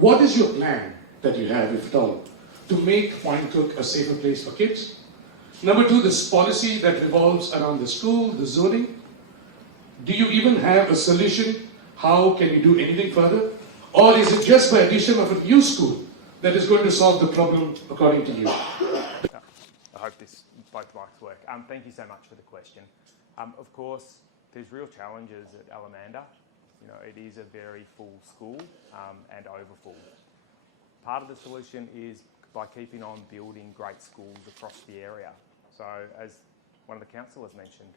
What is your plan that you have, if at all, to make Point Cook a safer place for kids? Number two, this policy that revolves around the school, the zoning. Do you even have a solution? How can you do anything further? Or is it just by addition of a new school that is going to solve the problem according to you? I hope both mics work. Thank you so much for the question. Of course, there's real challenges at Alamanda. You know, it is a very full school and overfull. Part of the solution is by keeping on building great schools across the area. So as one of the councillors mentioned,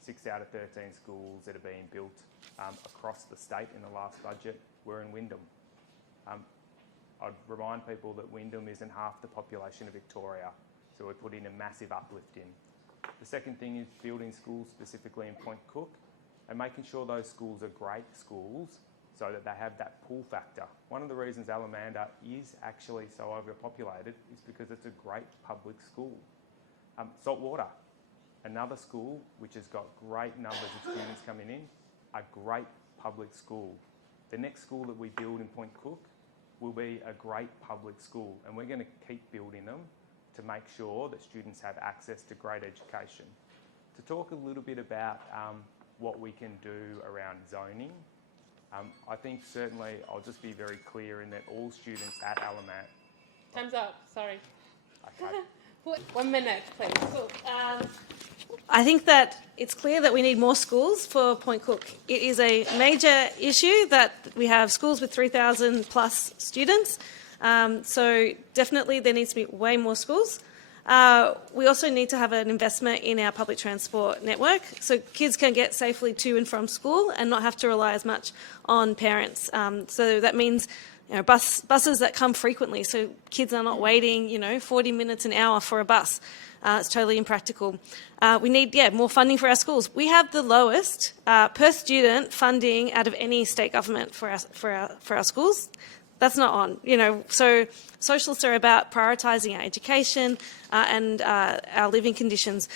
6 out of 13 schools that are being built across the state in the last budget were in Wyndham. I'd remind people that Wyndham isn't half the population of Victoria, so we're putting a massive uplift in. The second thing is building schools specifically in Point Cook and making sure those schools are great schools so that they have that pull factor. One of the reasons Alamanda is actually so overpopulated is because it's a great public school. Saltwater, another school which has got great numbers of students coming in, a great public school. The next school that we build in Point Cook will be a great public school, and we're going to keep building them to make sure that students have access to great education. To talk a little bit about what we can do around zoning, I think certainly I'll just be very clear in that all students at Alamanda... Time's up, sorry. Okay. 1 minute, please. Cool. I think that it's clear that we need more schools for Point Cook. It is a major issue that we have schools with 3,000 plus students. So definitely there needs to be way more schools. We also need to have an investment in our public transport network so kids can get safely to and from school and not have to rely as much on parents. So that means buses that come frequently, so kids are not waiting 40 minutes an hour for a bus. It's totally impractical. We need more funding for our schools. We have the lowest per student funding out of any state government for our schools. That's not on, so socialists are about prioritising our education and our living conditions.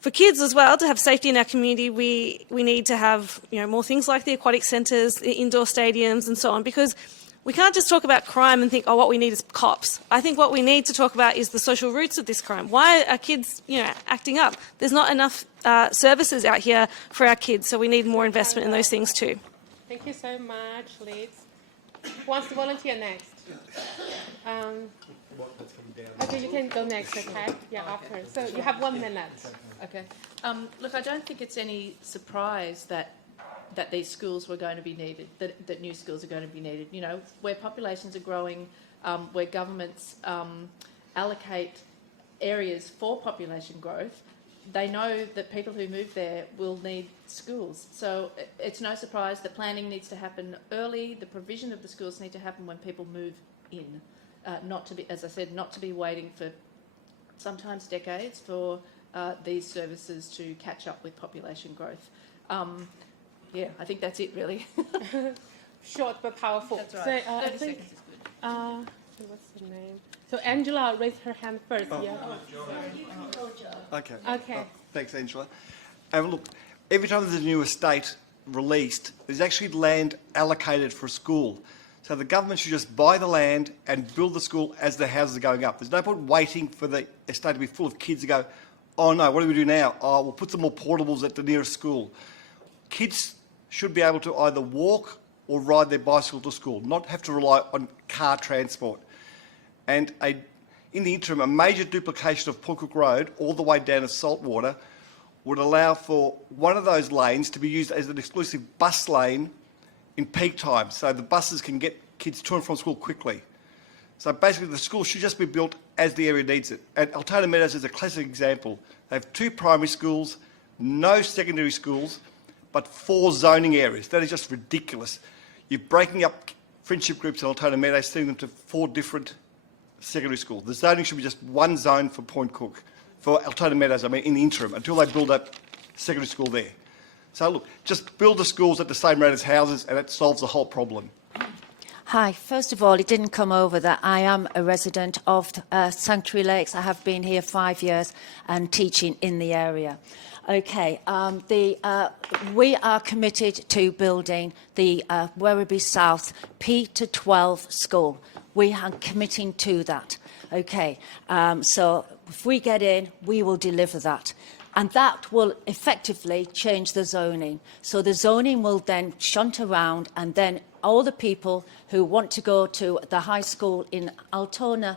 For kids as well, to have safety in our community, we need to have more things like the aquatic centres, the indoor stadiums and so on, because we can't just talk about crime and think, oh, what we need is cops. I think what we need to talk about is the social roots of this crime. Why are kids, acting up? There's not enough services out here for our kids, so we need more investment in those things too. Thank you so much, Liz. Who wants to volunteer next? Okay, you can go next, okay? Yeah, after. So you have 1 minute. Okay. Look, I don't think it's any surprise that these schools were going to be needed, that new schools are going to be needed. Where populations are growing, where governments allocate areas for population growth, they know that people who move there will need schools. So it's no surprise that planning needs to happen early. The provision of the schools need to happen when people move in, not to be, as I said, not to be waiting for sometimes decades for these services to catch up with population growth. Yeah, I think that's it, really. Short but powerful. That's right. So, 30 seconds is good. what's the name? So Angela raised her hand first. Yeah. Okay. Okay. Thanks, Angela. Look, every time there's a new estate released, there's actually land allocated for a school. So the government should just buy the land and build the school as the houses are going up. There's no point waiting for the estate to be full of kids to go, oh no, what do we do now? Oh, we'll put some more portables at the nearest school. Kids should be able to either walk or ride their bicycle to school, not have to rely on car transport. And in the interim, a major duplication of Point Cook Road all the way down to Saltwater would allow for one of those lanes to be used as an exclusive bus lane in peak time, so the buses can get kids to and from school quickly. So basically the school should just be built as the area needs it. And Altona Meadows is a classic example. They have 2 primary schools, no secondary schools, but 4 zoning areas. That is just ridiculous. You're breaking up friendship groups in Altona Meadows, sending them to 4 different secondary schools. The zoning should be just one zone for Point Cook, for Altona Meadows, in the interim, until they build up secondary school there. So look, just build the schools at the same rate as houses and that solves the whole problem. Hi. First of all, it didn't come over that I am a resident of Sanctuary Lakes. I have been here 5 years and teaching in the area. Okay, we are committed to building the Werribee South P-12 school. We are committing to that. Okay, so if we get in, we will deliver that. And that will effectively change the zoning. So the zoning will then shunt around, and then all the people who want to go to the high school in Altona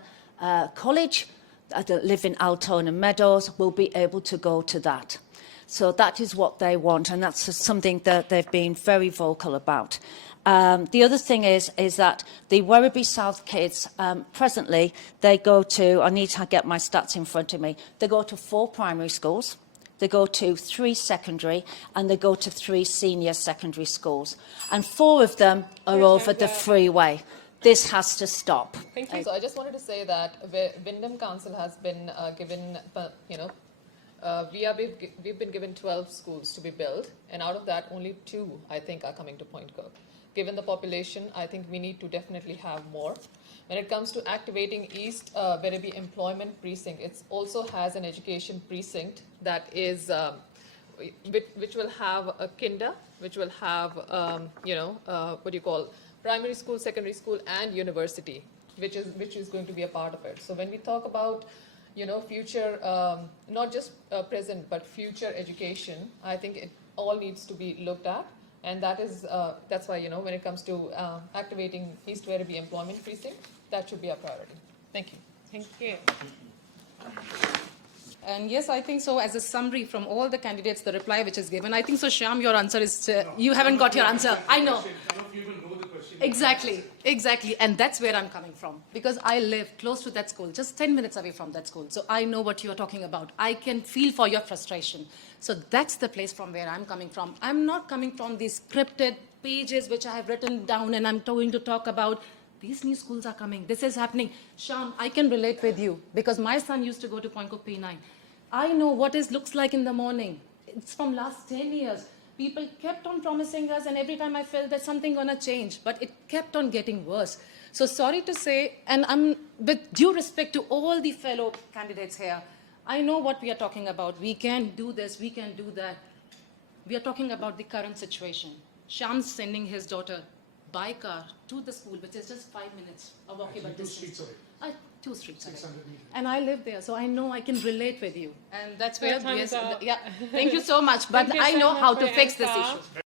College, that live in Altona Meadows, will be able to go to that. So that is what they want, and that's something that they've been very vocal about. The other thing is that the Werribee South kids, presently, they go to, I need to get my stats in front of me, they go to 4 primary schools, they go to 3 secondary, and they go to 3 senior secondary schools. And 4 of them are over the freeway. This has to stop. Thank you. So I just wanted to say that Wyndham Council has been given, we've been given 12 schools to be built, and out of that, only 2, I think, are coming to Point Cook. Given the population, I think we need to definitely have more. When it comes to activating East Werribee Employment Precinct, it also has an education precinct that is, which will have a kinder, which will have, primary school, secondary school, and university, which is going to be a part of it. So when we talk about, future, not just present, but future education, I think it all needs to be looked at. And that's why, when it comes to activating East Werribee Employment Precinct, that should be our priority. Thank you. Thank you. And yes, I think so. As a summary from all the candidates, the reply which is given, I think so, Shyam, your answer is, you haven't got your answer. I know. Exactly. And that's where I'm coming from. Because I live close to that school, just 10 minutes away from that school. So I know what you're talking about. I can feel for your frustration. So that's the place from where I'm coming from. I'm not coming from these scripted pages which I have written down and I'm going to talk about. These new schools are coming. This is happening. Shyam, I can relate with you because my son used to go to Point Cook P9. I know what it looks like in the morning. It's from last 10 years. People kept on promising us, and every time I felt that something going to change, but it kept on getting worse. So sorry to say, and I'm with due respect to all the fellow candidates here, I know what we are talking about. We can do this, we can do that. We are talking about the current situation. Shyam's sending his daughter by car to the school, which is just 5 minutes of walkable distance. 2 streets away. 2 streets away. And I live there, so I know I can relate with you. And that's where, yes, yeah. Thank you so much. But I know how to fix this issue.